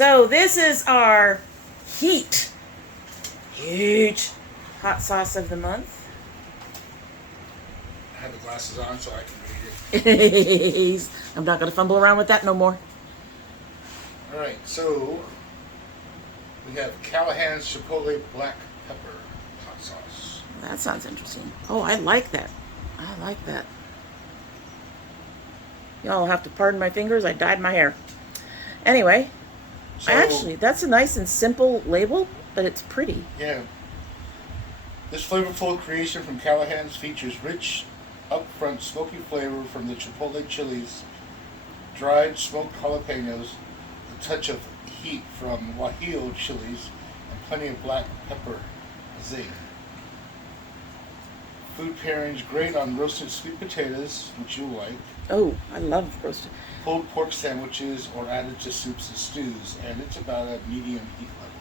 So this is our heat hot sauce of the month. I have the glasses on so I can read it. I'm not going to fumble around with that no more. Alright, so we have Callahan's Chipotle Black Pepper hot sauce. That sounds interesting. Oh, I like that. I like that. Y'all have to pardon my fingers. I dyed my hair. Anyway, So, actually, that's a nice and simple label, but it's pretty. yeah. This flavorful creation from Callahan's features rich, upfront, smoky flavor from the Chipotle chilies, dried smoked jalapenos, a touch of heat from Guajillo chilies, and plenty of black pepper zing. Food pairings great on roasted sweet potatoes, which you'll like, Oh, I love roasted. pulled pork sandwiches, or added to soups and stews, and it's about a medium heat level.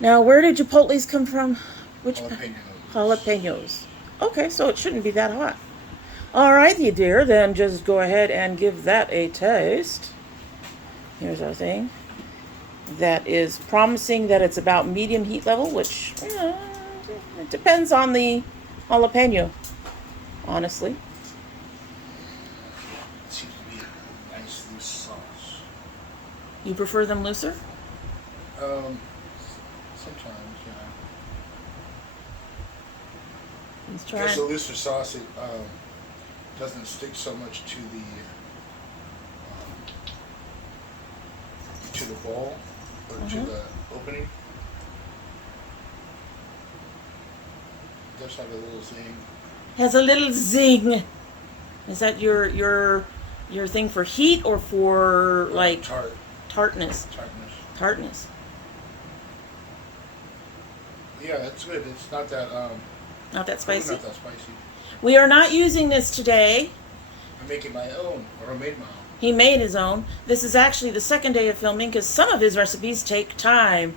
Now, where did Chipotle's come from? Which Jalapenos. jalapenos? Okay, so it shouldn't be that hot. All right, you dear. Then just go ahead and give that a taste. Here's our thing. That is promising that it's about medium heat level, which it depends on the jalapeno, honestly. It seems to be a nice loose sauce. You prefer them looser? Sometimes, yeah. Let's I try guess a it. looser sauce, it doesn't stick so much to the ball or to the opening. It does have a little zing. Has a little zing. Is that your thing for heat or for like tartness? Tartness. Yeah, that's good. It's not that Not that spicy. Not that spicy. We are not using this today. I'm making my own, or I made my own. He made his own. This is actually the second day of filming because some of his recipes take time.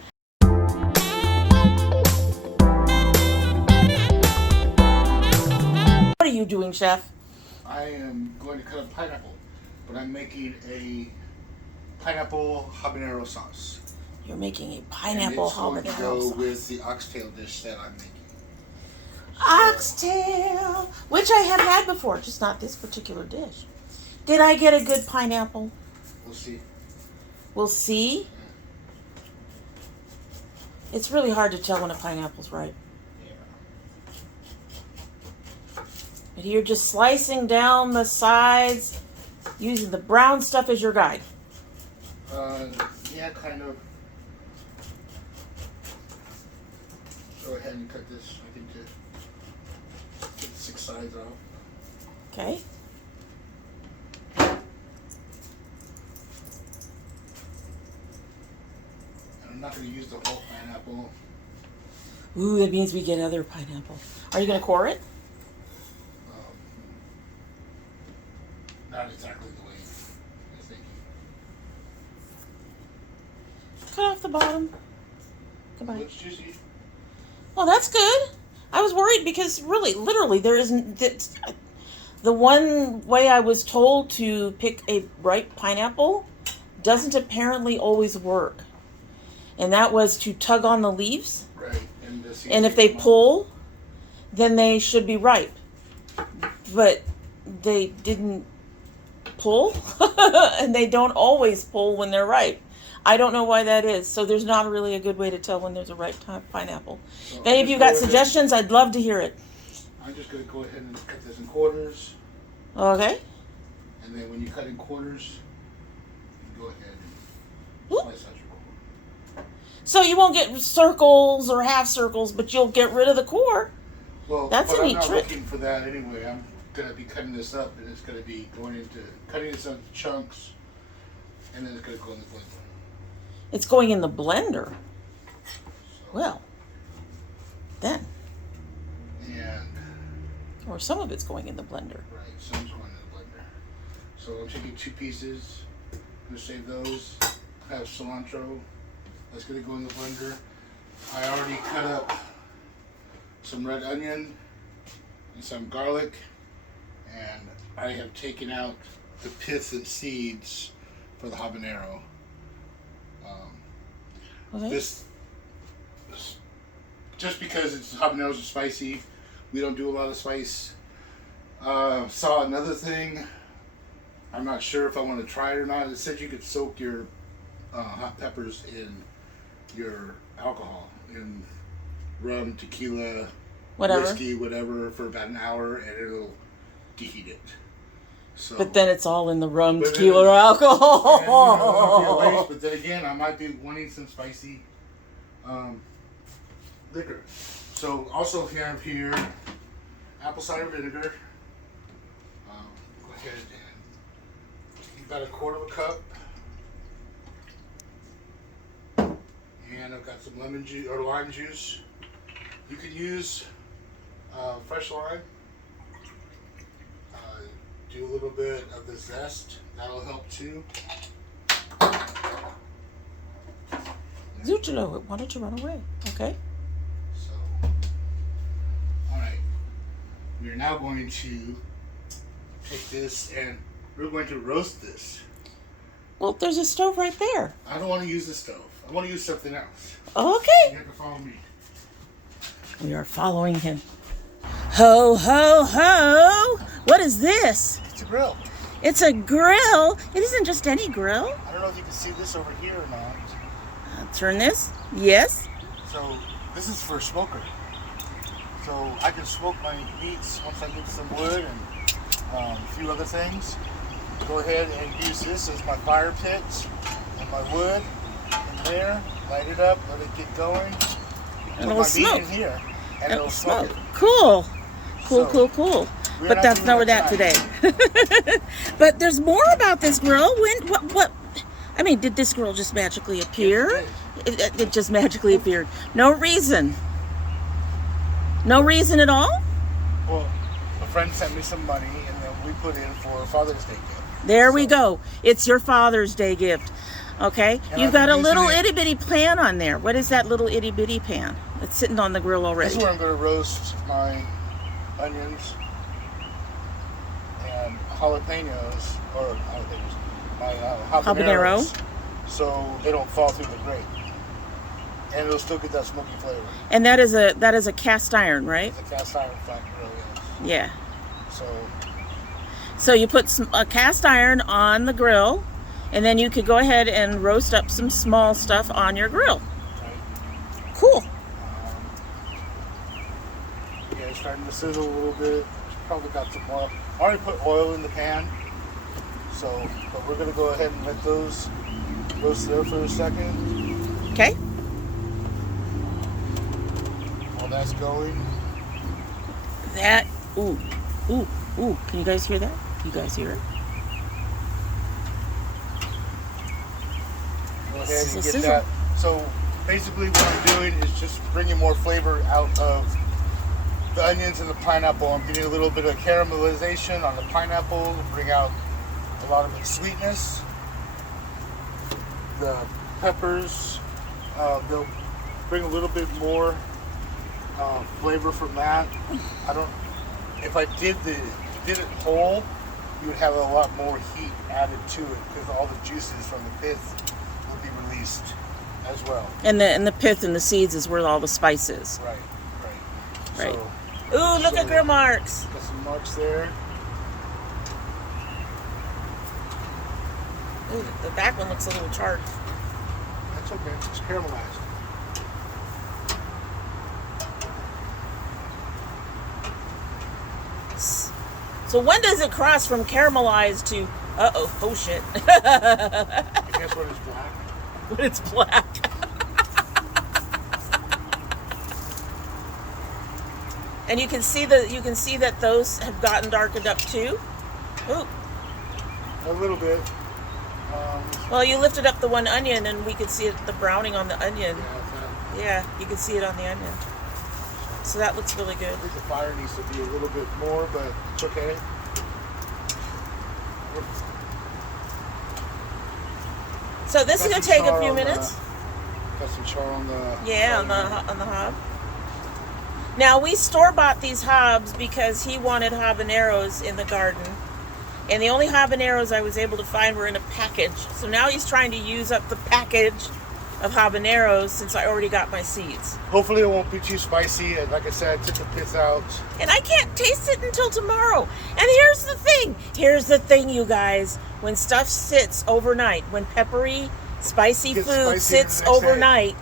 What are you doing, Chef? I am going to cut up pineapple, but I'm making a pineapple habanero sauce. You're making a pineapple habanero And it's going to go sauce. with the oxtail dish that I'm making. Oxtail, which I have had before, just not this particular dish. Did I get a good pineapple? We'll see. We'll see. It's really hard to tell when a pineapple's ripe. Yeah. But you're just slicing down the sides, using the brown stuff as your guide. Yeah, kind of. Go ahead and cut this. I think to get the 6 sides off. Okay. I'm not going to use the whole pineapple. Ooh, that means we get other pineapple. Are you going to core it? Not exactly the way you're thinking. Cut off the bottom. Goodbye. Looks juicy. Well, that's good. I was worried because really, literally, there isn't... The one way I was told to pick a ripe pineapple doesn't apparently always work. And that was to tug on the leaves. Right. And if they pull, then they should be ripe. But they didn't pull. And they don't always pull when they're ripe. I don't know why that is. So there's not really a good way to tell when there's a ripe pineapple. So if any of you got suggestions, I'd love to hear it. I'm just going to go ahead and cut this in quarters. Okay. And then when you cut in quarters, you go ahead and Whoop. slice out your core. So you won't get circles or half circles, but you'll get rid of the core. Well, That's a I'm neat not trick. looking for that anyway. I'm going to be cutting this up, and it's going to be cutting this into chunks, and then it's going to go in the blender. It's going in the blender. Well, then. And Or some of it's going in the blender. right, some's going in the blender. So I'm taking 2 pieces. I'm going to save those. I have cilantro. That's going to go in the blender. I already cut up some red onion and some garlic, and I have taken out the pith and seeds for the habanero. Okay. This just because it's habaneros are spicy, we don't do a lot of spice. Saw another thing. I'm not sure if I want to try it or not. It said you could soak your hot peppers in your alcohol, in rum, tequila, Whatever. whiskey, whatever, for about an hour, and it'll deheat it. So, But then it's all in the rum, but tequila, or and, alcohol. you know, it'll be a waste, but then again, I might be wanting some spicy liquor. So also have here apple cider vinegar. Go ahead and about a quarter of a cup. And I've got some lemon juice or lime juice. You could use fresh lime. Do a little bit of the zest. That'll help too. Zucchero, why don't you run away? Okay. So, all right. We are now going to take this and we're going to roast this. Well, there's a stove right there. I don't want to use the stove. I want to use something else. Okay. You have to follow me. We are following him. Ho, ho, ho! What is this? It's a grill. It's a grill. It isn't just any grill. I don't know if you can see this over here or not. Turn this. Yes. So this is for a smoker. So I can smoke my meats once I get some wood and a few other things. Go ahead and use this as my fire pit and my wood in there. Light it up, let it get going. And Put it'll my smoke. meat in here, and it'll smoke it. Cool. Cool, So, cool. we're But not that's doing not that today. But there's more about this grill. What? I mean, did this grill just magically appear? It just magically appeared. No reason. No reason at all? Well, a friend sent me some money, and then we put in for a Father's Day gift. There we go. It's your Father's Day gift. Okay? And You've I've got been a little using it- itty bitty pan on there. What is that little itty bitty pan? It's sitting on the grill This already. is where I'm going to roast my onions and jalapenos, my habaneros, so they don't fall through the grate, and it'll still get that smoky flavor. And that is a cast iron, right? It's a cast iron flat grill, yes. Yeah. So you put a cast iron on the grill, and then you could go ahead and roast up some small stuff on your grill. Right. Cool. Yeah, it's starting to sizzle a little bit. Probably got some oil. I already put oil in the pan, but we're gonna go ahead and let those roast there for a second. Okay. While that's going, Ooh. Can you guys hear that? You guys hear it? go ahead Sizzle, and get sizzle. that. So basically, what I'm doing is just bringing more flavor out of the onions and the pineapple. I'm getting a little bit of caramelization on the pineapple to bring out a lot of its sweetness. The peppers, they'll bring a little bit more flavor from that. If I did it whole, you would have a lot more heat added to it because all the juices from the pith will be released as well. And the pith and the seeds is where all the spice is. Right. Right. So, Ooh, look at grill marks. got some marks there. Ooh, the back one looks a little charred. That's okay. It's caramelized. So when does it cross from caramelized to oh shit? I guess when it's black. When it's black. And you can see that those have gotten darkened up too. Ooh. A little bit. Well, you lifted up the one onion and we could see it, the browning on the onion. Yeah, you can see it on the onion. So that looks really good. I think the fire needs to be a little bit more, but it's okay. So this is Got gonna some take a char few on the- minutes. Got some char on the... Yeah, on the hob. Now we store bought these hobs because he wanted habaneros in the garden, and the only habaneros I was able to find were in a package. So now he's trying to use up the package of habaneros since I already got my seeds. Hopefully it won't be too spicy. And like I said, I took the pits out. And I can't taste it until tomorrow. And here's the thing. Here's the thing, you guys. When stuff sits overnight, when peppery, spicy food sits overnight,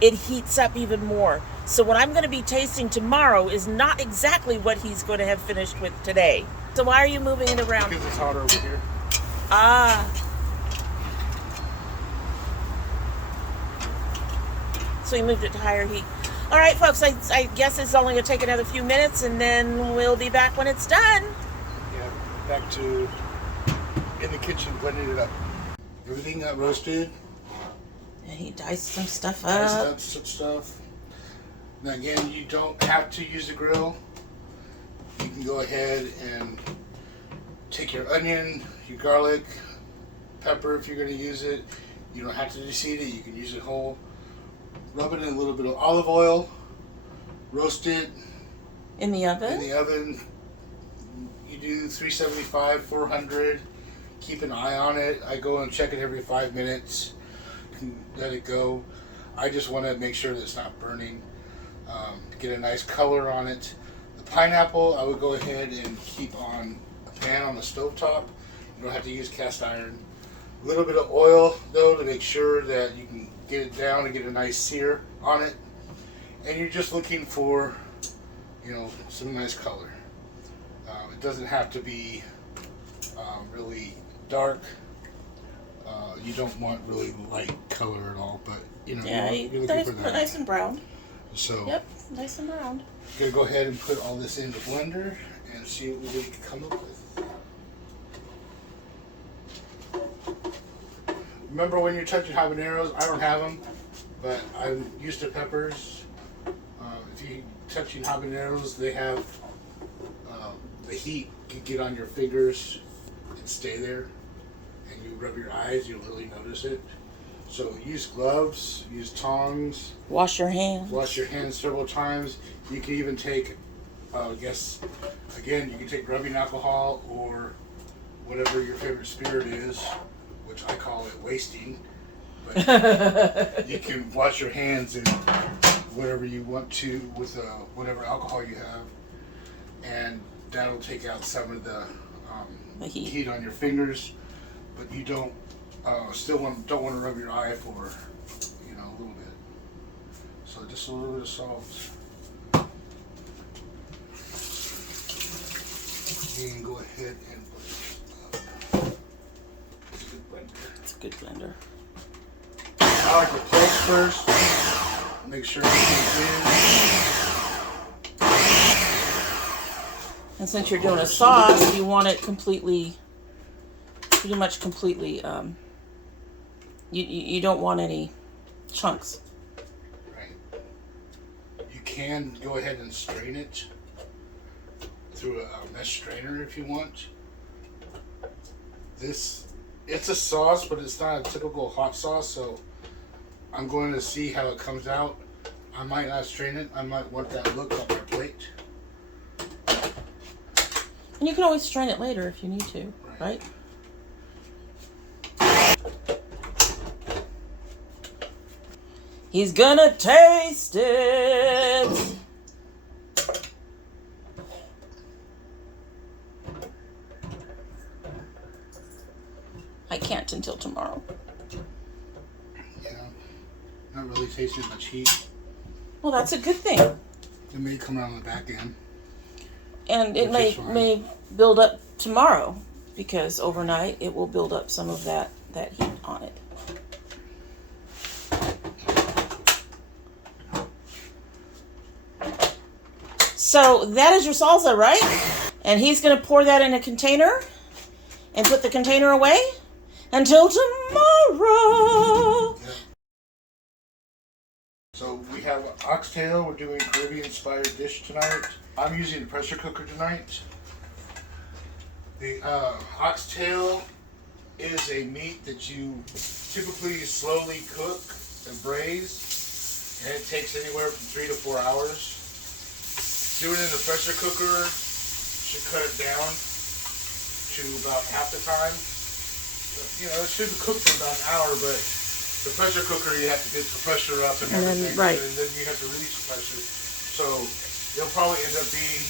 it heats up even more. So what I'm going to be tasting tomorrow is not exactly what he's going to have finished with today. So why are you moving it around? Because it's hotter over here. Ah. So you moved it to higher heat. All right, folks, I guess it's only going to take another few minutes, and then we'll be back when it's done. Yeah, back to in the kitchen, blending it up. Everything got roasted. And he diced some stuff Diced up. up some stuff. Now again, you don't have to use the grill. You can go ahead and take your onion, your garlic, pepper if you're going to use it. You don't have to deseed it. You can use it whole. Rub it in a little bit of olive oil. Roast it. In the oven? In the oven. You do 375, 400. Keep an eye on it. I go and check it every 5 minutes. Let it go. I just want to make sure that it's not burning. Get a nice color on it. The pineapple, I would go ahead and keep on a pan on the stovetop. You don't have to use cast iron. A little bit of oil though to make sure that you can get it down and get a nice sear on it. And you're just looking for, you know, some nice color. It doesn't have to be really dark. You don't want really light color at all, but you know, yeah, you're looking for that. Nice and brown. So, yep, nice and brown. Gonna go ahead and put all this in the blender and see what we can come up with. Remember when you're touching habaneros, I don't have them, but I'm used to peppers. If you're touching habaneros, they have the heat can get on your fingers and stay there, and you rub your eyes, you'll really notice it. So use gloves, use tongs. Wash your hands. Wash your hands several times. You can even take, you can take rubbing alcohol or whatever your favorite spirit is, which I call it wasting. But you can wash your hands in whatever you want to with whatever alcohol you have, and that'll take out some of the heat on your fingers. But you don't don't want to rub your eye for a little bit. So just a little bit of salt. And go ahead and blend it. It's a good blender. It's a good blender. I like to pulse first. Make sure everything's in. And since you're doing a sauce, you want it pretty much completely. You don't want any chunks. Right. You can go ahead and strain it through a mesh strainer if you want. It's a sauce, but it's not a typical hot sauce, so I'm going to see how it comes out. I might not strain it. I might want that look on my plate. And you can always strain it later if you need to, right? He's gonna taste it. I can't until tomorrow. Yeah, not really tasting much heat. Well, that's a good thing. It may come out on the back end. And it may build up tomorrow, because overnight it will build up some of that heat on it. So that is your salsa, right? And he's going to pour that in a container and put the container away until tomorrow. Yeah. So we have oxtail. We're doing Caribbean-inspired dish tonight. I'm using a pressure cooker tonight. The oxtail is a meat that you typically slowly cook and braise, and it takes anywhere from 3 to 4 hours. Doing it in the pressure cooker should cut it down to about half the time. It should cook for about an hour, but the pressure cooker, you have to get the pressure up and And then, everything, right. and then you have to release the pressure. So it'll probably end up being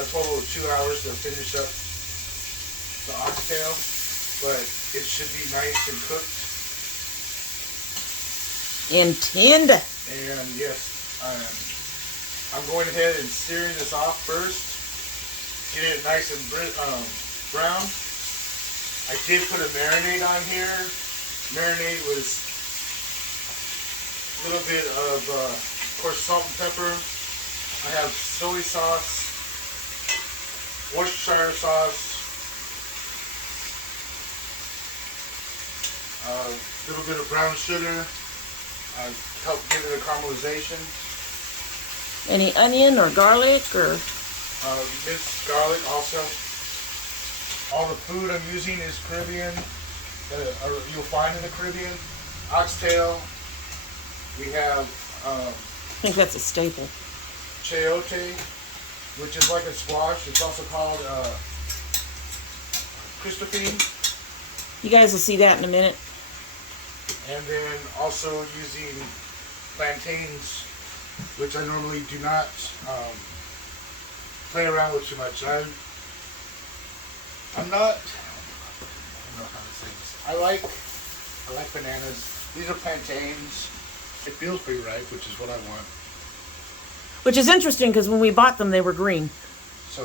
a total of 2 hours to finish up the oxtail, but it should be nice and cooked. And tender. And yes, I'm going ahead and searing this off first, getting it nice and brown. I did put a marinade on here. Marinade was a little bit of course, salt and pepper. I have soy sauce, Worcestershire sauce, a little bit of brown sugar. Help give it a caramelization. Any onion or garlic or? Minced garlic also. All the food I'm using is Caribbean, you'll find in the Caribbean. Oxtail. We have I think that's a staple. Chayote, which is like a squash. It's also called Christophine. You guys will see that in a minute. And then also using plantains, which I normally do not play around with too much. I don't know how to say this. I like bananas. These are plantains. It feels pretty ripe, which is what I want. Which is interesting because when we bought them, they were green. So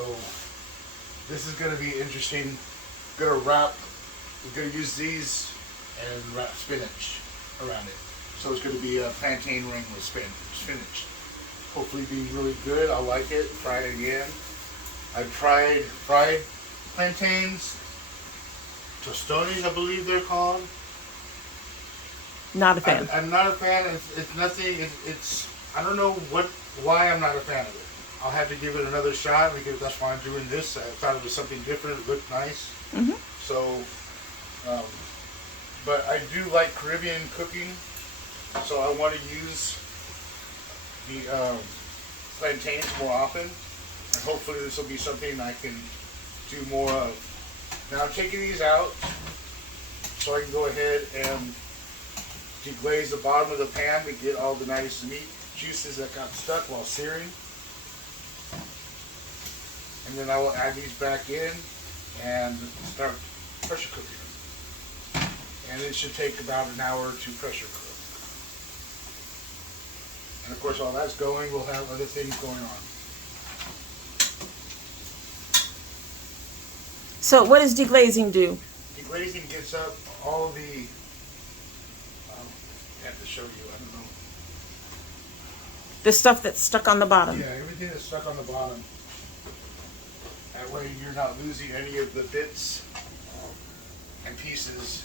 this is going to be interesting. We're going to use these and wrap spinach around it. So it's going to be a plantain ring with spinach. Hopefully be really good. I like it. Try it again. I've tried fried plantains. Tostones, I believe they're called. Not a fan. I'm not a fan. It's nothing. It's I don't know why I'm not a fan of it. I'll have to give it another shot because that's why I'm doing this. I thought it was something different. It looked nice. Mm-hmm. So, but I do like Caribbean cooking. So I want to use the plantains more often. And hopefully this will be something I can do more of. Now I'm taking these out so I can go ahead and deglaze the bottom of the pan to get all the nice meat juices that got stuck while searing. And then I will add these back in and start pressure cooking them. And it should take about an hour to pressure cook. And of course, while that's going, we'll have other things going on. So what does deglazing do? Deglazing gets up all the, I have to show you, I don't know. The stuff that's stuck on the bottom. Yeah, everything that's stuck on the bottom. That way you're not losing any of the bits and pieces.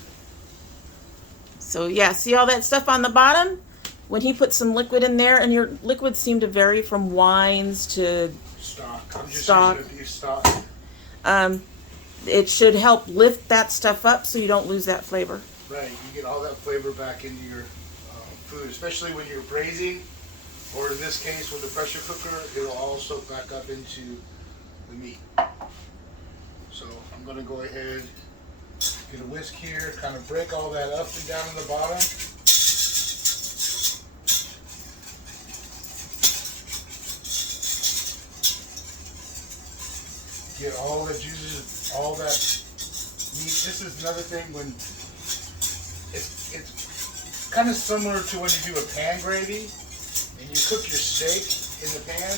So yeah, see all that stuff on the bottom? When he put some liquid in there, and your liquids seem to vary from wines to Stock. I'm just stock. using a beef stock. It should help lift that stuff up so you don't lose that flavor. Right, you get all that flavor back into your food, especially when you're braising, or in this case with the pressure cooker, it'll all soak back up into the meat. So I'm going to go ahead, get a whisk here, kind of break all that up and down in the bottom. Get all the juices, all that meat. This is another thing when it's kind of similar to when you do a pan gravy and you cook your steak in the pan.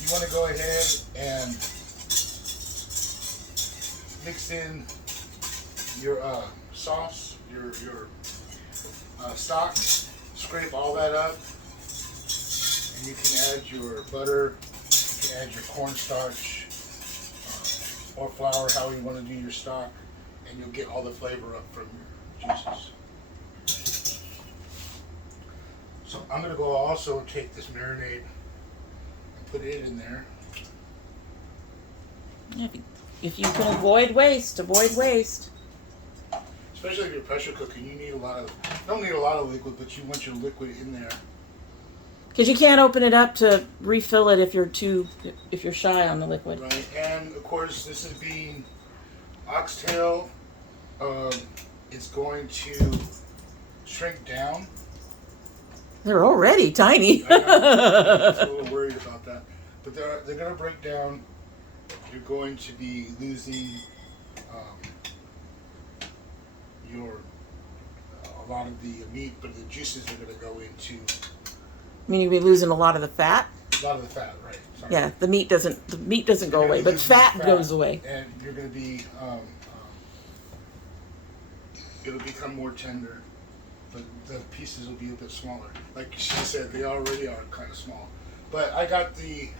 You want to go ahead and mix in your sauce, your stock, scrape all that up, and you can add your butter. You can add your cornstarch or flour, however you want to do your stock, and you'll get all the flavor up from your juices. So I'm going to go also take this marinade and put it in there. If you can avoid waste, avoid waste. Especially if you're pressure cooking, you don't need a lot of liquid, but you want your liquid in there. Because you can't open it up to refill it if you're shy on the liquid. Right, and of course this is being oxtail, it's going to shrink down. They're already tiny. I know. I'm just a little worried about that. But they're going to break down. You're going to be losing your a lot of the meat, but the juices are going to go into. I mean, you'll be losing a lot of the fat. A lot of the fat, right? Sorry. Yeah, the meat doesn't go away, but fat goes away. And you're going to be it'll become more tender, but the pieces will be a bit smaller. Like she said, they already are kind of small. But I got the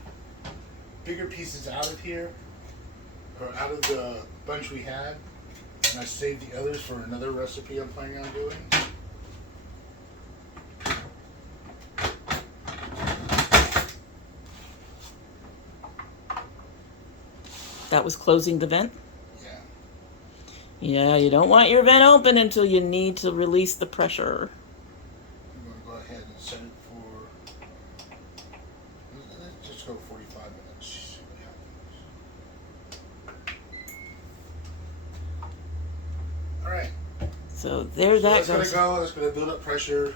bigger pieces out of here, or out of the bunch we had, and I saved the others for another recipe I'm planning on doing. That was closing the vent? Yeah. Yeah, you don't want your vent open until you need to release the pressure. I'm going to go ahead and set it for, let's just go 45 minutes. See what happens. All right. So there that goes. goes. It's going to build up pressure,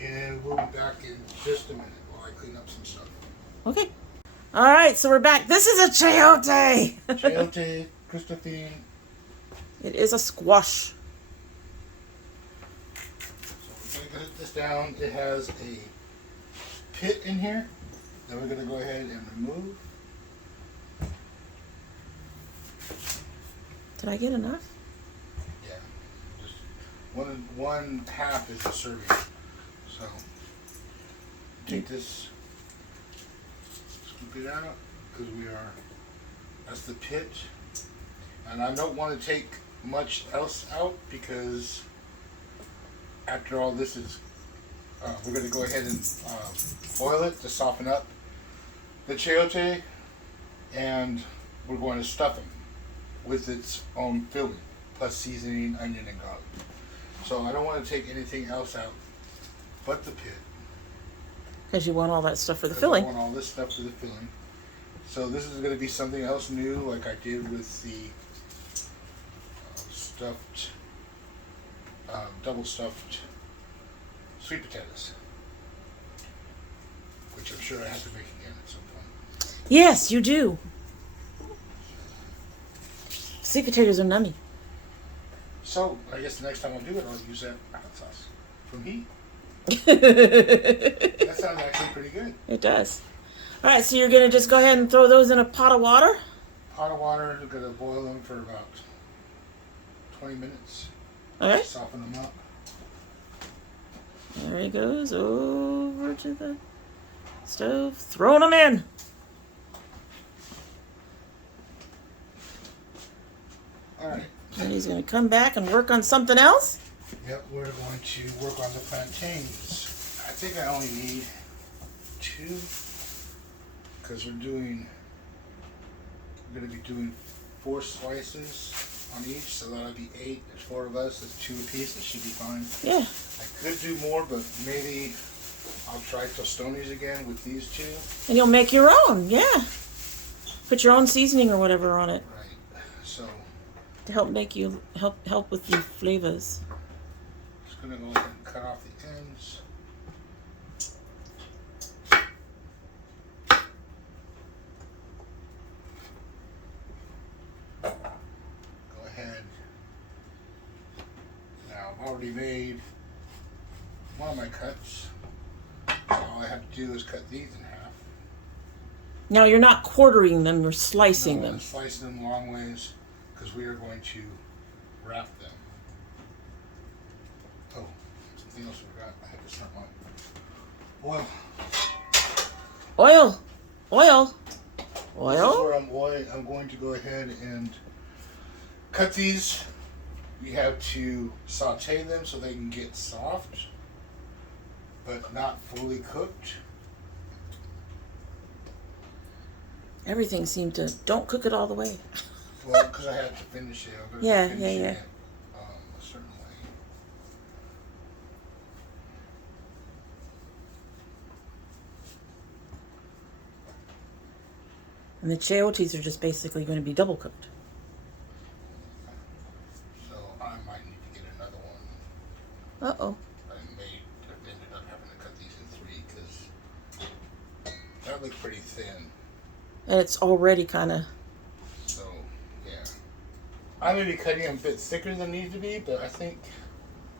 and we'll be back in just a minute while I clean up some stuff. Okay. All right, so we're back. This is a chayote. Chayote, Christophine. It is a squash. So we're going to get this down. It has a pit in here that we're going to go ahead and remove. Did I get enough? Yeah, just one half is a serving. So take this, scoop it out, because that's the pit. And I don't want to take much else out, because after all this is, we're going to go ahead and boil it to soften up the chayote, and we're going to stuff it with its own filling, plus seasoning, onion, and garlic. So I don't want to take anything else out but the pit. Because you want all that stuff for the 'Cause filling. I want all this stuff for the filling. So this is going to be something else new, like I did with the stuffed, double stuffed sweet potatoes, which I'm sure I have to make again at some point. Yes, you do. Sweet potatoes are nummy. So I guess the next time I'll do it, I'll use that hot sauce from Heat. It That sounds actually pretty good. does. All right, so you're going to just go ahead and throw those in a pot of water? Pot of water, we're going to boil them for about 20 minutes. All right. Soften them up. There he goes over to the stove, throwing them in. All right. And he's going to come back and work on something else? Yep, we're going to work on the plantains. I think I only need 2, because we're going to be doing 4 slices on each, so that'll be 8. There's 4 of us. That's 2 apiece. That should be fine. Yeah. I could do more, but maybe I'll try tostones again with these 2. And you'll make your own, yeah. Put your own seasoning or whatever on it Right. So to help make you help with the flavors. just gonna go ahead and cut off the ends. Go ahead. Now I've already made one of my cuts. So all I have to do is cut these in half. Now you're not quartering them, you're slicing No, them. I'm slicing them long ways because we are going to wrap them. Oh, something else I forgot. I had to start my oil. Oil! Oil! This is Oil? where I'm going to go ahead and cut these. We have to saute them so they can get soft, but not fully cooked. Everything seemed to, don't cook it all the way. Well, because I had to finish it. I'm gonna be Yeah, finishing yeah. it, a certain way. And the chayotes are just basically going to be double cooked. So I might Uh-oh. I ended up having to cut these in three because that looked pretty thin. And it's already kind of... So, yeah. I may be cutting them a bit thicker than they need to be, but I think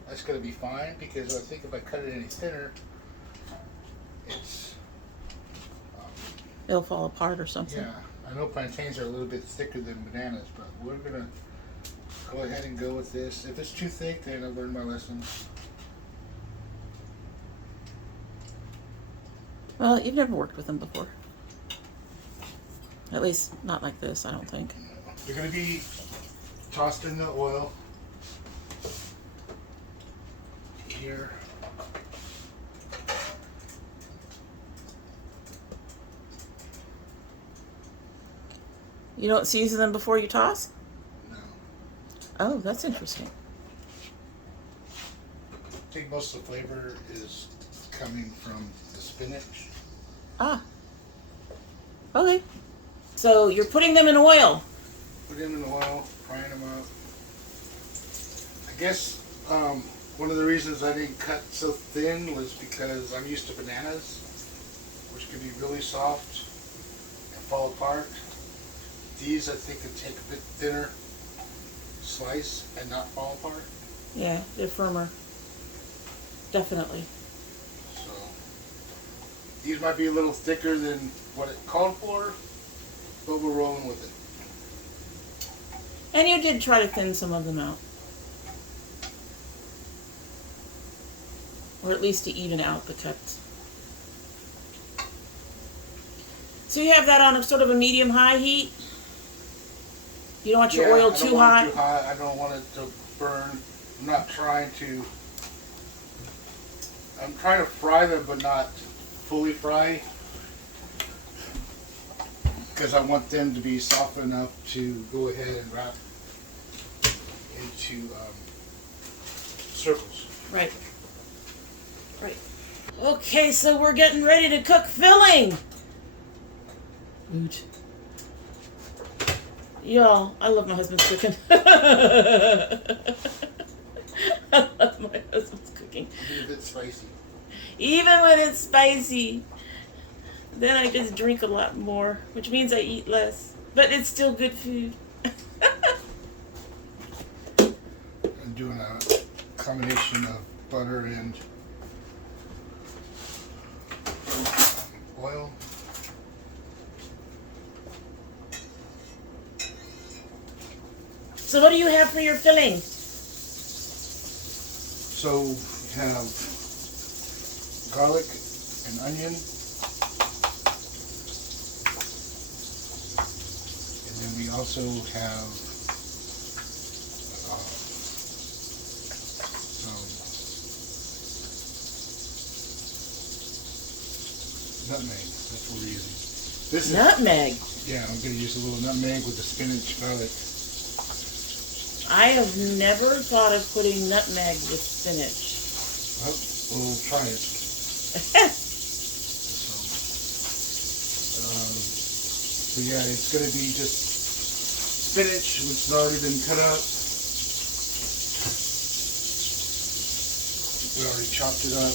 that's going to be fine because I think if I cut it any thinner, it's... It'll fall apart or something. Yeah. I know plantains are a little bit thicker than bananas, but we're going to go ahead and go with this. If it's too thick, then I've learned my lesson. Well, you've never worked with them before. At least not like this, I don't think. They're going to be tossed in the oil here. You don't season them before you toss? No. Oh, that's interesting. I think most of the flavor is coming from the spinach. Ah. Okay. So you're putting them in oil. Put them in the oil, frying them up. I guess one of the reasons I didn't cut so thin was because I'm used to bananas, which can be really soft and fall apart. These I think can take a bit thinner slice and not fall apart. Yeah, they're firmer. Definitely. So these might be a little thicker than what it called for, but we're rolling with it. And you did try to thin some of them out. Or at least to even out the cuts. So you have that on a sort of a medium-high heat? You don't want your oil too hot? Too hot. I don't want it to burn. I'm not trying to... I'm trying to fry them, but not fully fry. Because I want them to be soft enough to go ahead and wrap into circles. Right. Right. Okay, so we're getting ready to cook filling. Oot. Y'all, I love my husband's cooking. I love my husband's cooking. It's a bit spicy. Even when it's spicy, then I just drink a lot more, which means I eat less. But it's still good food. I'm doing a combination of butter and oil. So what do you have for your filling? So we have garlic and onion. And then we also have some nutmeg. That's what we're using. This Nutmeg. Yeah, I'm going to use a little nutmeg with the spinach, garlic. I have never thought of putting nutmeg with spinach. Well, we'll try it. So yeah, it's going to be just spinach, which has already been cut up. We already chopped it up.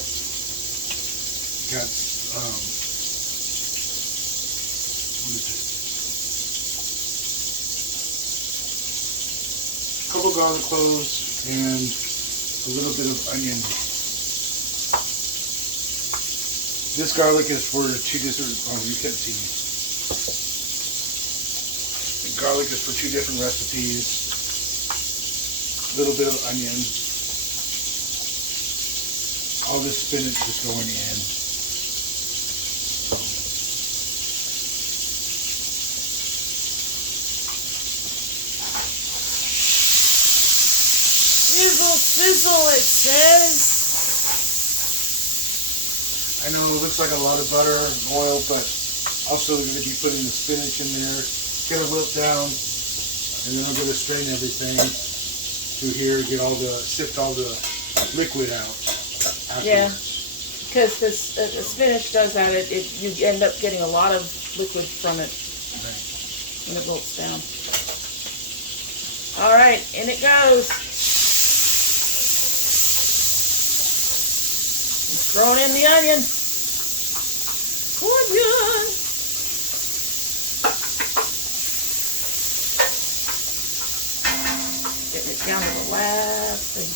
Got what is it? A couple garlic cloves and a little bit of onion. This garlic is for two different, you can't see me. The garlic is for two different recipes. A little bit of onion. All this spinach is going in. Sizzle, sizzle, it says. I know it looks like a lot of butter and oil, but also we're going to be putting the spinach in there. Get it whipped down, and then I'm going to strain everything through here to get sift all the liquid out afterwards. Yeah, because the spinach does that. You end up getting a lot of liquid from it when it wilts down. All right, in it goes. Thrown in the onion. Onion. Getting it down to the last thing.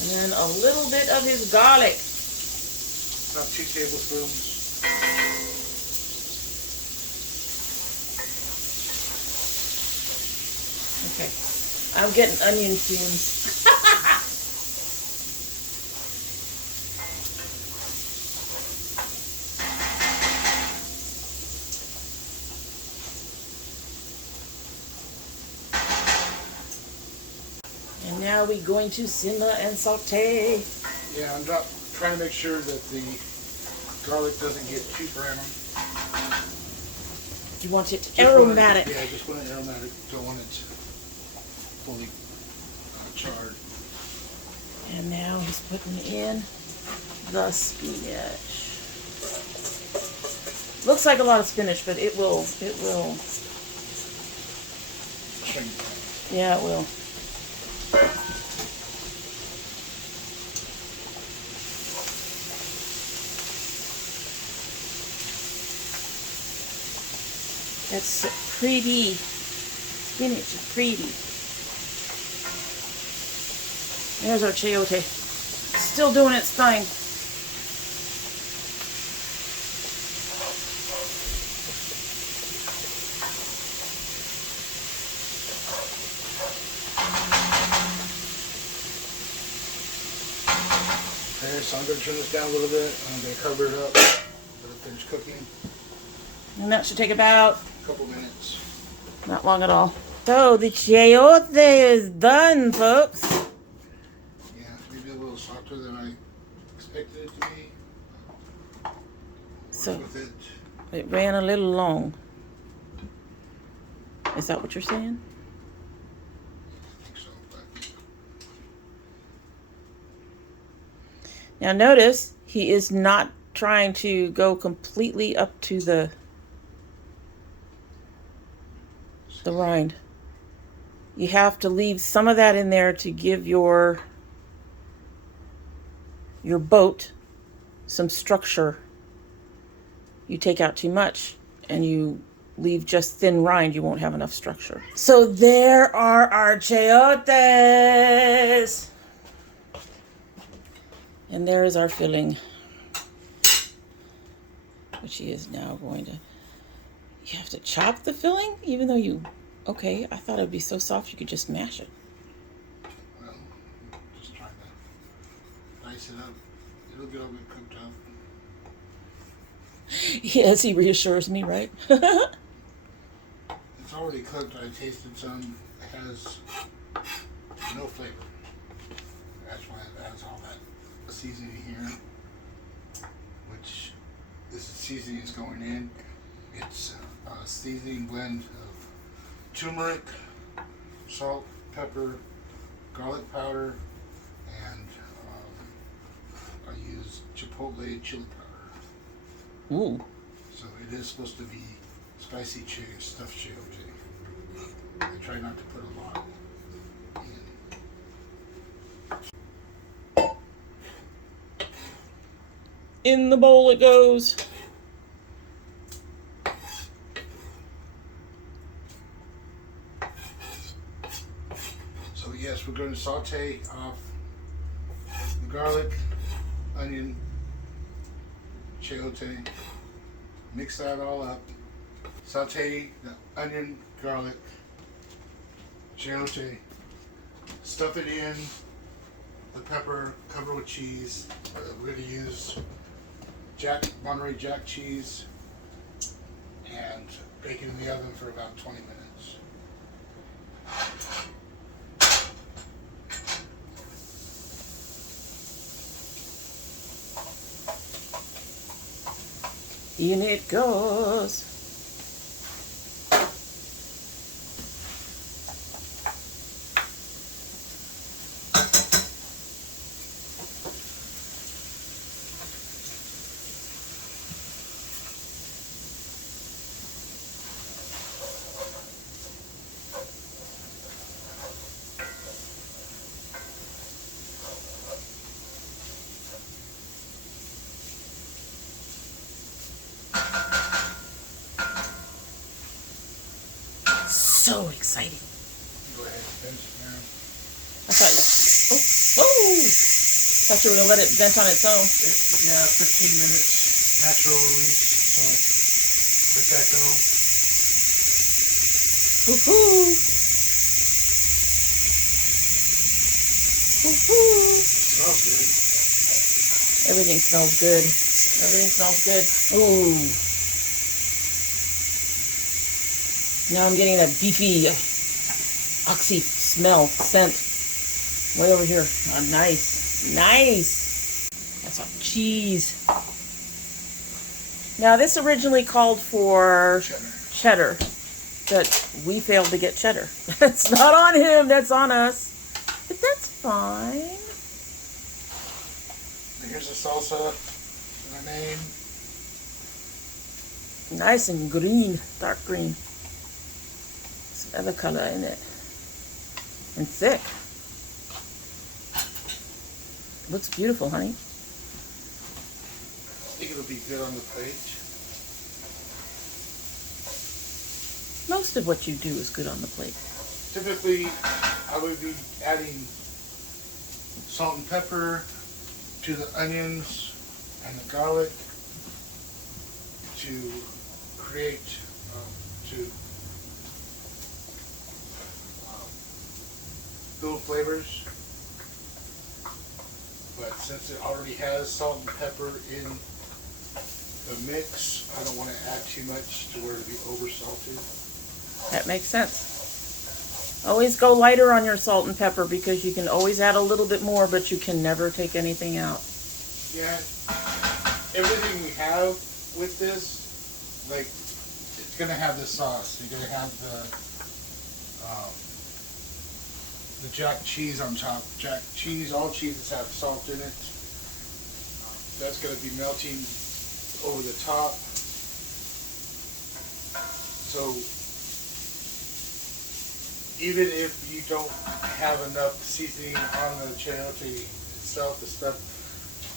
And then a little bit of his garlic. About 2 tablespoons. Okay. I'm getting onion fumes. And now we're going to simmer and saute. Yeah, I'm not trying to make sure that the garlic doesn't get too brown. You want it aromatic. Yeah, I just want it aromatic. Don't want it fully charred. And now he's putting in the spinach. Looks like a lot of spinach, but it will. Shrink. Yeah, it will. That's pretty. Spinach is pretty. There's our chayote. Still doing its thing. Okay, so I'm going to turn this down a little bit. I'm going to cover it up. Let it finish cooking. And that should take about A couple minutes. not long at all. So the chayote is done, folks. Yeah, maybe a little softer than I expected it to be. So With it. it ran a little long. Is that what you're saying? I think so, but Now notice he is not trying to go completely up to the rind. You have to leave some of that in there to give your boat some structure. You take out too much and you leave just thin rind, you won't have enough structure. So there are our chayotes. And there is our filling, which he is now going to. You have to chop the filling, even though you. Okay, I thought it'd be so soft you could just mash it. well, just trying to dice it up. It'll get all good cooked up. Yes, he reassures me, right? It's already cooked. I tasted some. It has no flavor. That's why it has all that seasoning here, which this seasoning is going in. It's a seasoning blend of turmeric, salt, pepper, garlic powder, and I use chipotle chili powder. Ooh. So it is supposed to be spicy stuffed chayote. I try not to put a lot in. In the bowl it goes. So yes, we're going to saute off the garlic, onion, chayote, mix that all up. Saute the onion, garlic, chayote, stuff it in, the pepper, cover with cheese. We're going to use Monterey Jack cheese and bake it in the oven for about 20 minutes. In it goes. so exciting. Go ahead and vent it now. I thought, thought you were gonna let it vent on its own. Yeah, 15 minutes natural release. So let that go. Woohoo! Woohoo! Smells good. Everything smells good. Everything smells good. Ooh. Now I'm getting that beefy oxy scent. Way over here. Oh, nice. Nice. That's all cheese. Now this originally called for cheddar, but we failed to get cheddar. That's not on him, that's on us. But that's fine. Here's the salsa and the name. Nice and green, dark green. Some other color in it. And thick. Looks beautiful, honey. I think it'll be good on the plate. Most of what you do is good on the plate. Typically, I would be adding salt and pepper to the onions and the garlic to create, build flavors. But since it already has salt and pepper in the mix, I don't want to add too much to where it be over salted. That makes sense. Always go lighter on your salt and pepper because you can always add a little bit more, but you can never take anything out. Yeah, everything we have with this, like, it's gonna have the sauce. You're gonna have the jack cheese on top. Jack cheese, all cheeses have salt in it. That's gonna be melting over the top. So even if you don't have enough seasoning on the chayote itself,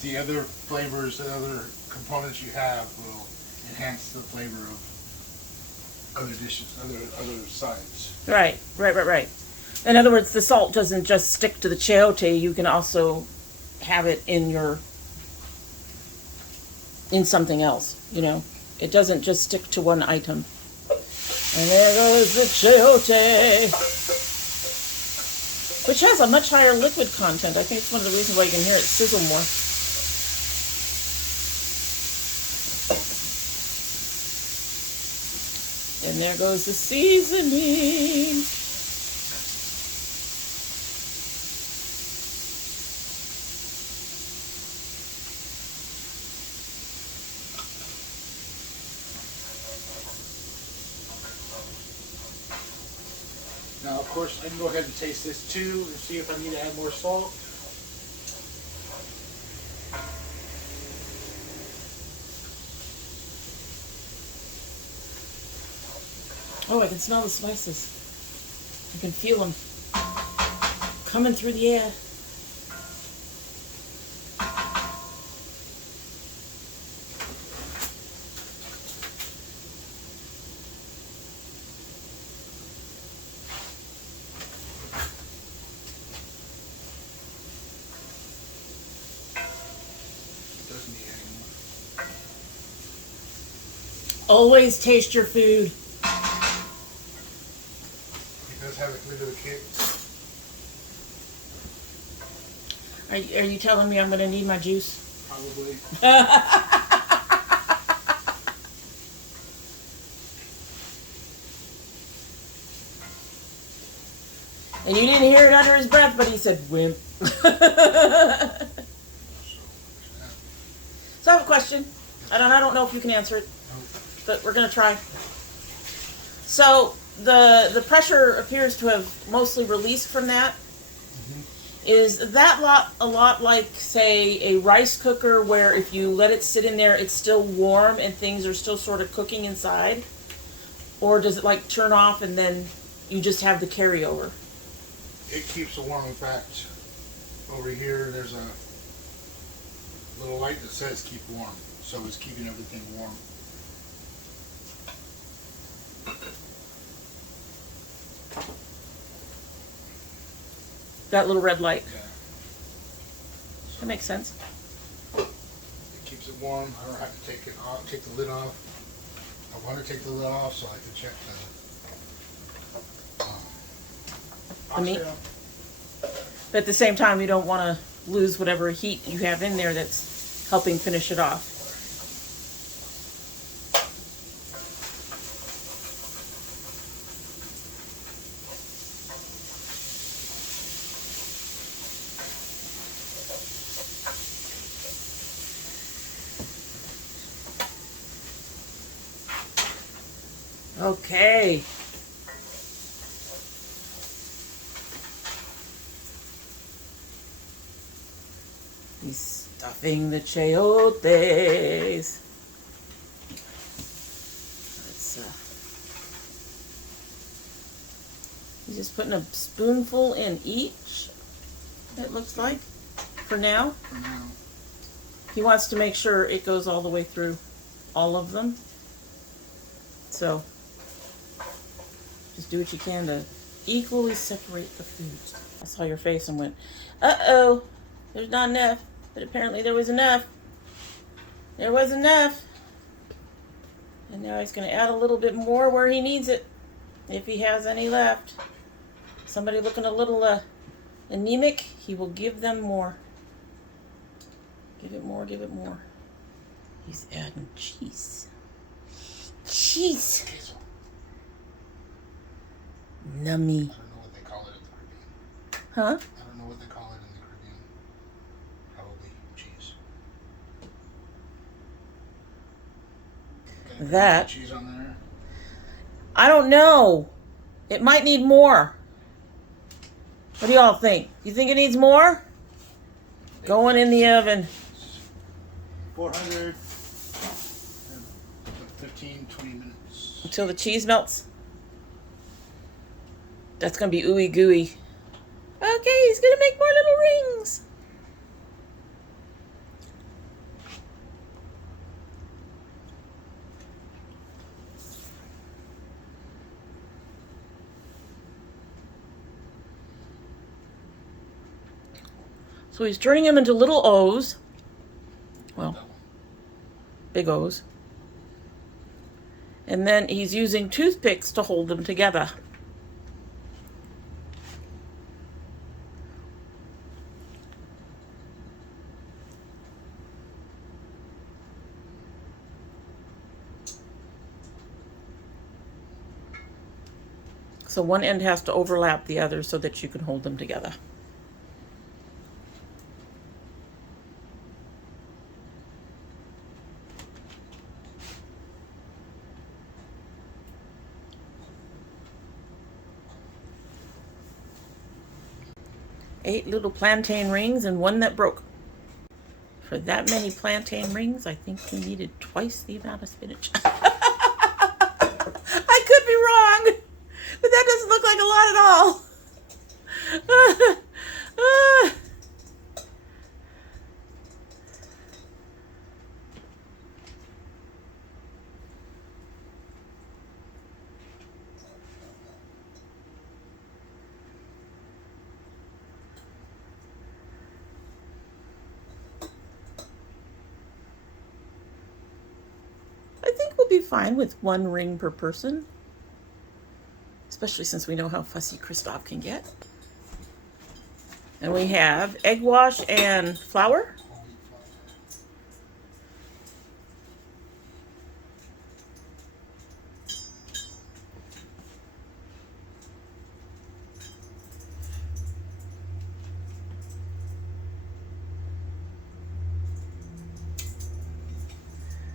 the other flavors, the other components you have will enhance the flavor of other dishes, other sides. Right. In other words, the salt doesn't just stick to the chayote. You can also have it in something else, you know. It doesn't just stick to one item. And there goes the chayote, which has a much higher liquid content. I think it's one of the reasons why you can hear it sizzle more. And there goes the seasoning. Now, of course, I can go ahead and taste this too and see if I need to add more salt. Oh, I can smell the spices. I can feel them coming through the air. Doesn't need any more. Always taste your food. It does have a bit of a kick. Are you telling me I'm going to need my juice? Probably. And you didn't hear it under his breath, but he said, wimp. So I have a question. I don't know if you can answer it, but we're going to try. So the pressure appears to have mostly released from that. Is that a lot like, say, a rice cooker where if you let it sit in there, it's still warm and things are still sort of cooking inside? Or does it like turn off and then you just have the carryover? It keeps a warm effect. Over here, there's a little light that says keep warm. So it's keeping everything warm. That little red light. Yeah. That makes sense. It keeps it warm. I don't have to take it off, take the lid off. I want to take the lid off so I can check The meat. oxtail. But at the same time, you don't want to lose whatever heat you have in there that's helping finish it off. Okay. He's stuffing the chayotes. He's just putting a spoonful in each, it looks like, for now. For now. He wants to make sure it goes all the way through all of them. So, just do what you can to equally separate the foods. I saw your face and went, uh-oh, there's not enough. But apparently there was enough. There was enough. And now he's going to add a little bit more where he needs it, if he has any left. Somebody looking a little anemic, he will give them more. Give it more, give it more. He's adding cheese. Cheese. Nummy. I don't know what they call it in the Caribbean. Huh? I don't know what they call it in the Caribbean. Probably cheese. That. Cheese on there. I don't know. It might need more. What do y'all think? You think it needs more? Going in the oven. 400. 15, 20 minutes. Until the cheese melts. That's going to be ooey gooey. Okay, he's going to make more little rings. So he's turning them into little O's. Well, big O's. And then he's using toothpicks to hold them together. So one end has to overlap the other so that you can hold them together. Eight little plantain rings and one that broke. For that many plantain rings, I think we needed twice the amount of spinach. I could be wrong, but that doesn't look like a lot at all. I think we'll be fine with one ring per person, especially since we know how fussy Christoph can get. And we have egg wash and flour.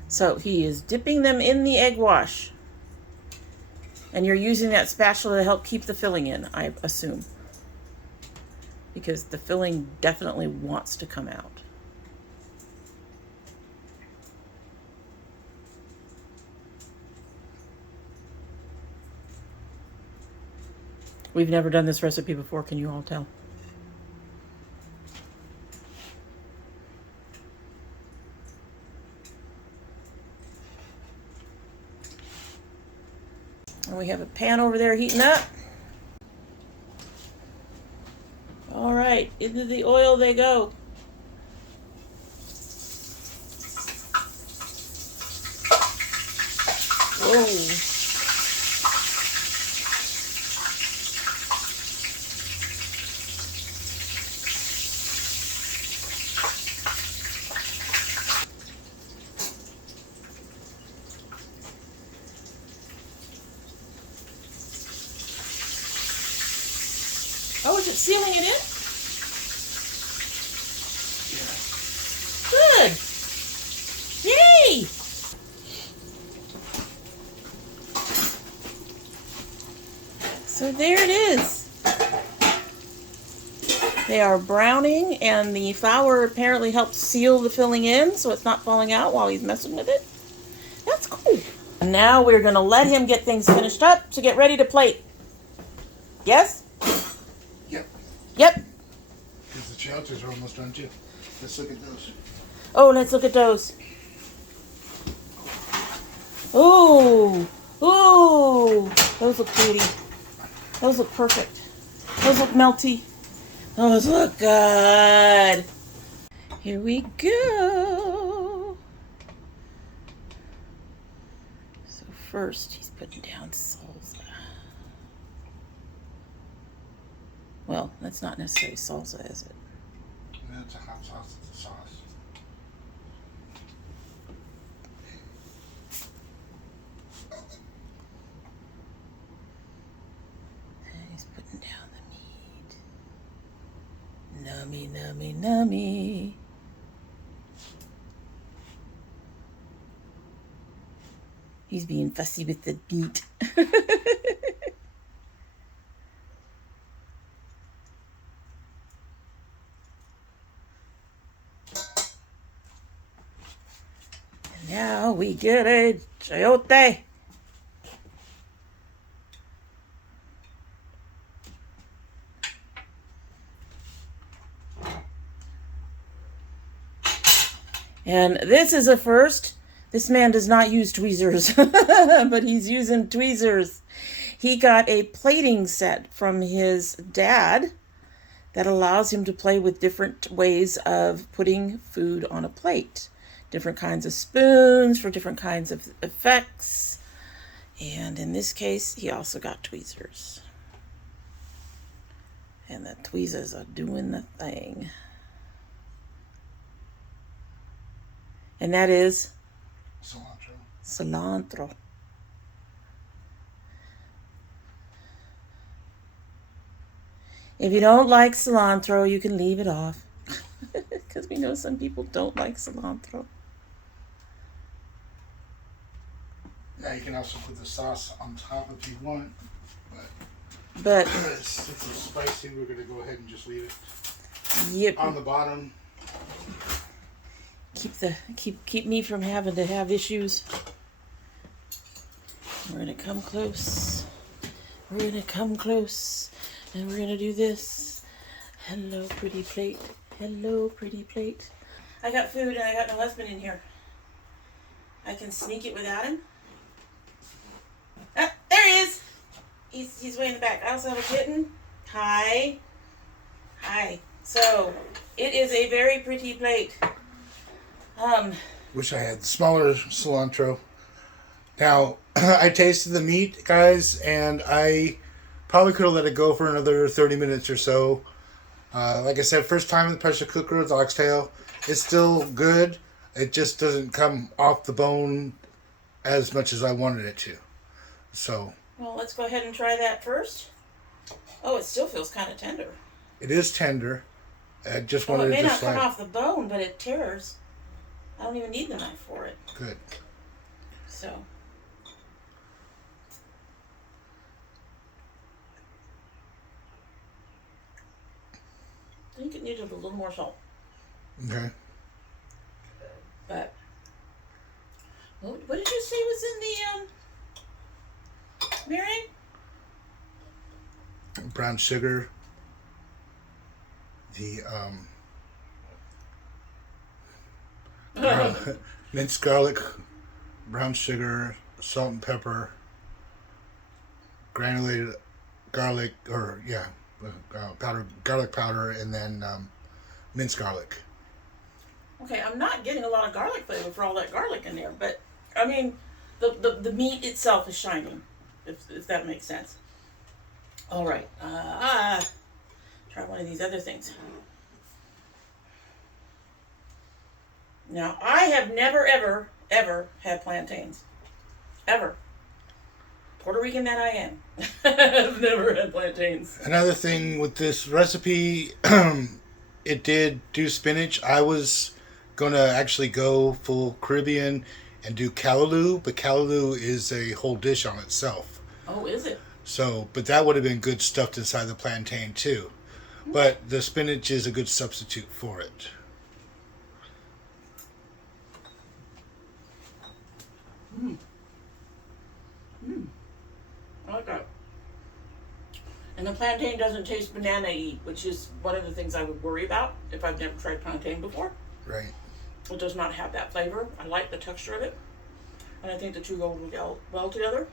So he is dipping them in the egg wash. And you're using that spatula to help keep the filling in, I assume. Because the filling definitely wants to come out. We've never done this recipe before, can you all tell? And we have a pan over there heating up. All right, into the oil they go. Whoa. Oh, is it sealing it in? Yeah. Good. Yay! So there it is. They are browning, and the flour apparently helps seal the filling in so it's not falling out while he's messing with it. That's cool. And now we're going to let him get things finished up to get ready to plate. Yes? Yep. Yep. Because the chayotes are almost done too. Let's look at those. Oh, let's look at those. Ooh. Ooh. Those look pretty. Those look perfect. Those look melty. Those look good. Here we go. So first, he's putting down salsa. Well, that's not necessarily salsa, is it? And that's a hot sauce. It's a sauce. And he's putting down the meat. Nummy, nummy, nummy. He's being fussy with the meat. And now we get a chayote. And this is a first. This man does not use tweezers, but he's using tweezers. He got a plating set from his dad that allows him to play with different ways of putting food on a plate. Different kinds of spoons for different kinds of effects. And in this case, he also got tweezers. And the tweezers are doing the thing. And that is Cilantro. cilantro. If you don't like cilantro, you can leave it off. Because we know some people don't like cilantro. Yeah, you can also put the sauce on top if you want. But Since it's spicy, we're going to go ahead and just leave it yep, on the bottom. keep me from having to have issues. We're gonna come close. We're gonna come close, and we're gonna do this. Hello, pretty plate. Hello, pretty plate. I got food, and I got no husband in here. I can sneak it without him. Ah, there he is. He's way in the back. I also have a kitten. Hi. Hi. So it is a very pretty plate. Wish I had smaller cilantro. Now, I tasted the meat, guys, and I probably could have let it go for another 30 minutes or so. Like I said, first time in the pressure cooker with oxtail. It's still good. It just doesn't come off the bone as much as I wanted it to. So. Well, let's go ahead and try that first. Oh, it still feels kind of tender. It is tender. I just Well, wanted it may to not just come off the bone, but it tears. I don't even need the knife for it. Good. So. I think it needed a little more salt. Okay. But what did you say was in the Mary? Brown sugar. The minced garlic, brown sugar, salt and pepper, granulated garlic, or yeah, garlic powder, and then minced garlic. Okay, I'm not getting a lot of garlic flavor for all that garlic in there, but I mean, the meat itself is shining, if that makes sense. All right, try one of these other things. Now, I have never, ever, ever had plantains. Ever. Puerto Rican that I am. I've never had plantains. Another thing with this recipe, it did do spinach. I was going to actually go full Caribbean and do callaloo, but callaloo is a whole dish on itself. Oh, is it? So, but that would have been good stuffed inside the plantain too. But the spinach is a good substitute for it. I like that. And the plantain doesn't taste banana-y, which is one of the things I would worry about if I've never tried plantain before. Right. It does not have that flavor. I like the texture of it. And I think the two go well together.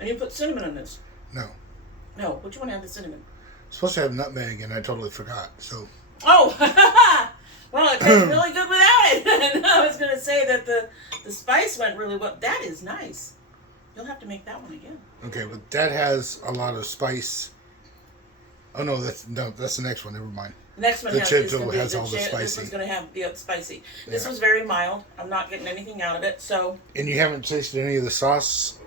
And you put cinnamon in this. No. No, which one had the cinnamon? It's supposed to have nutmeg, and I totally forgot. So. Oh! Well, it tastes really good without it. And I was going to say that the spice went really well. That is nice. You'll have to make that one again. Okay, but that has a lot of spice. Oh no, that's the next one. Never mind. The next one the has all the This spicy. one's going to have the spicy. This Yeah. was very mild. I'm not getting anything out of it, so. And you haven't tasted any of the sauce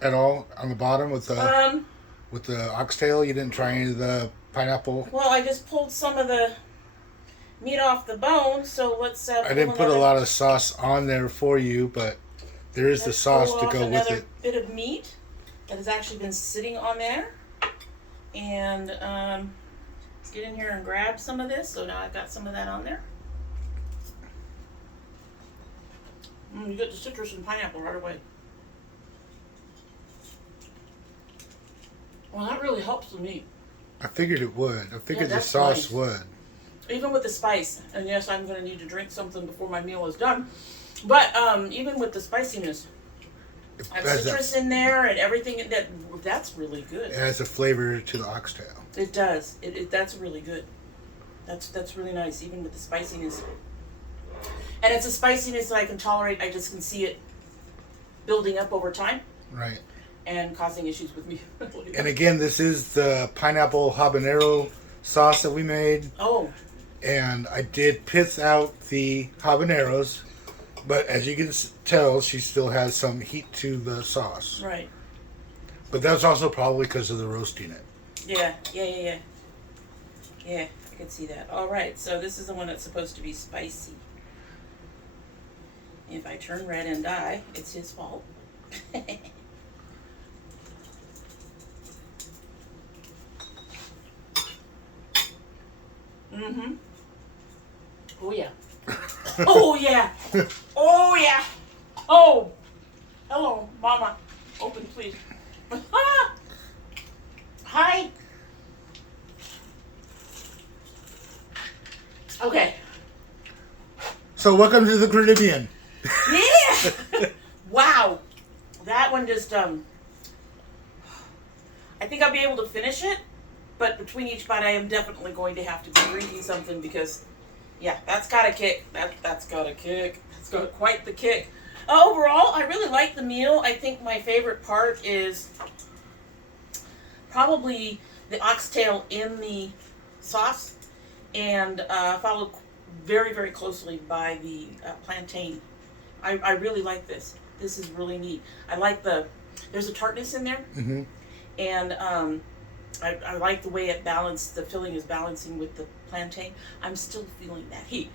at all on the bottom with the oxtail. You didn't try any of the pineapple. Well, I just pulled some of the meat off the bone, so let's. I didn't put a lot of sauce on there for you, but there is the sauce to go with it. Bit of meat that has actually been sitting on there, and let's get in here and grab some of this. So now I've got some of that on there. You get the citrus and pineapple right away. Well, that really helps the meat. I figured it would. I figured the that's sauce nice. would. Even with the spice, and yes, I'm going to need to drink something before my meal is done. But even with the spiciness, I have citrus in there and everything. That's really good. It has a flavor to the oxtail. It does. That's really good. That's really nice, even with the spiciness. And it's a spiciness that I can tolerate. I just can see it building up over time. Right. And causing issues with me. And again, this is the pineapple habanero sauce that we made. Oh. And I did pith out the habaneros, but as you can tell, she still has some heat to the sauce. Right. But that's also probably because of the roasting it. Yeah, I can see that. All right, so this is the one that's supposed to be spicy. If I turn red and die, it's his fault. Mm-hmm. Oh, yeah. Oh, yeah. Oh, yeah. Oh. Hello, Mama. Open, please. Hi. Okay. So welcome to the Caribbean. Yeah. Wow. That one just, I think I'll be able to finish it, but between each bite I am definitely going to have to be drinking something because, yeah, that's got a kick. That's got a kick. That's got quite the kick. Overall, I really like the meal. I think my favorite part is probably the oxtail in the sauce, and followed very, very closely by the plantain. I really like this. This is really neat. I like there's a tartness in there, Mm-hmm. and I like the way the filling is balancing with the plantain. I'm still feeling that heat.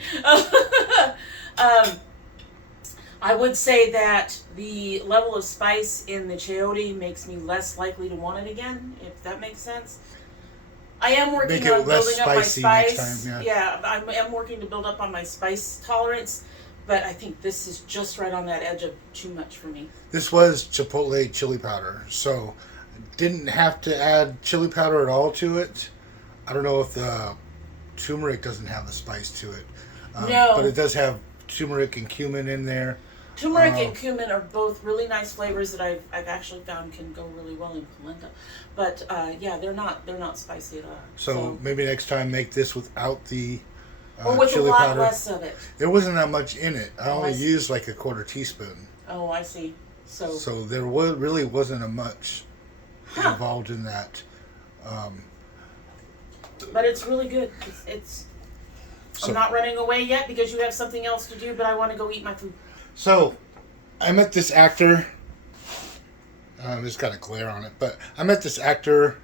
I would say that the level of spice in the chayote makes me less likely to want it again, if that makes sense. I am working on building up my spice. Yeah, I am working to build up on my spice tolerance, but I think this is just right on that edge of too much for me. This was chipotle chili powder, so didn't have to add chili powder at all to it. I don't know if the turmeric doesn't have the spice to it. No. But it does have turmeric and cumin in there. Turmeric and cumin are both really nice flavors that I've actually found can go really well in polenta. But yeah, they're not spicy at all. So maybe next time make this without the or with chili a lot powder. less of it. There wasn't that much in it. I only I see. used like a quarter teaspoon. Oh, I see. So there really wasn't a much involved in that. But it's really good. I'm not running away yet because you have something else to do, but I want to go eat my food. So I met this actor. There's got a glare on it, but I met this actor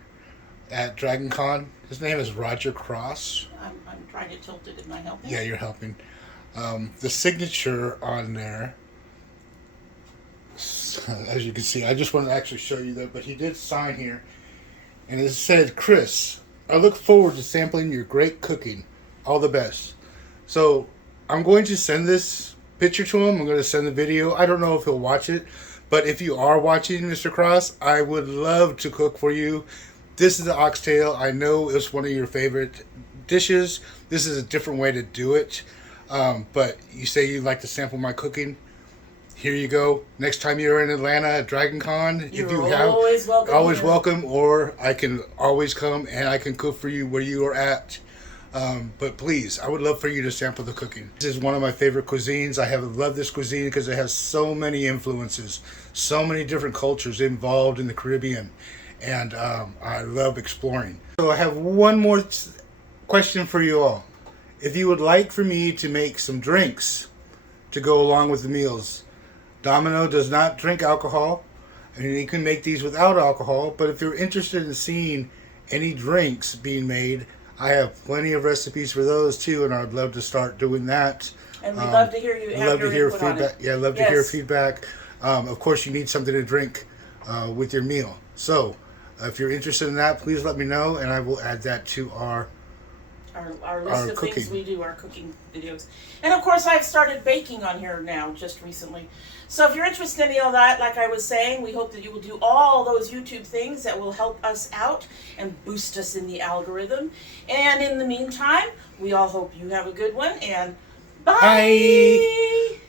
at Dragon Con. His name is Roger Cross. I'm trying to tilt it. Am I helping? Yeah, you're helping. The signature on there, as you can see, I just want to actually show you that, but he did sign here, and it said, "Chris, I look forward to sampling your great cooking. All the best." So I'm going to send this picture to him. I'm going to send the video. I don't know if he'll watch it, but if you are watching, Mr. Cross, I would love to cook for you. This is the oxtail. I know it's one of your favorite dishes. This is a different way to do it, but you say you like to sample my cooking. Here you go. Next time you're in Atlanta at Dragon Con, always welcome. Always welcome, or I can always come and I can cook for you where you are at. But please, I would love for you to sample the cooking. This is one of my favorite cuisines. I have loved this cuisine because it has so many influences, so many different cultures involved in the Caribbean, and I love exploring. So I have one more question for you all. If you would like for me to make some drinks to go along with the meals, Domino does not drink alcohol, and you can make these without alcohol, but if you're interested in seeing any drinks being made, I have plenty of recipes for those too, and I'd love to start doing that. And we'd love to hear you. Love to hear feedback. Yeah, love to hear Yes. feedback. Of course, you need something to drink with your meal. So, if you're interested in that, please let me know, and I will add that to our list of cooking. things we do, our cooking videos. And of course, I've started baking on here now, just recently. So if you're interested in any of that, like I was saying, we hope that you will do all those YouTube things that will help us out and boost us in the algorithm. And in the meantime, we all hope you have a good one, and bye! Bye.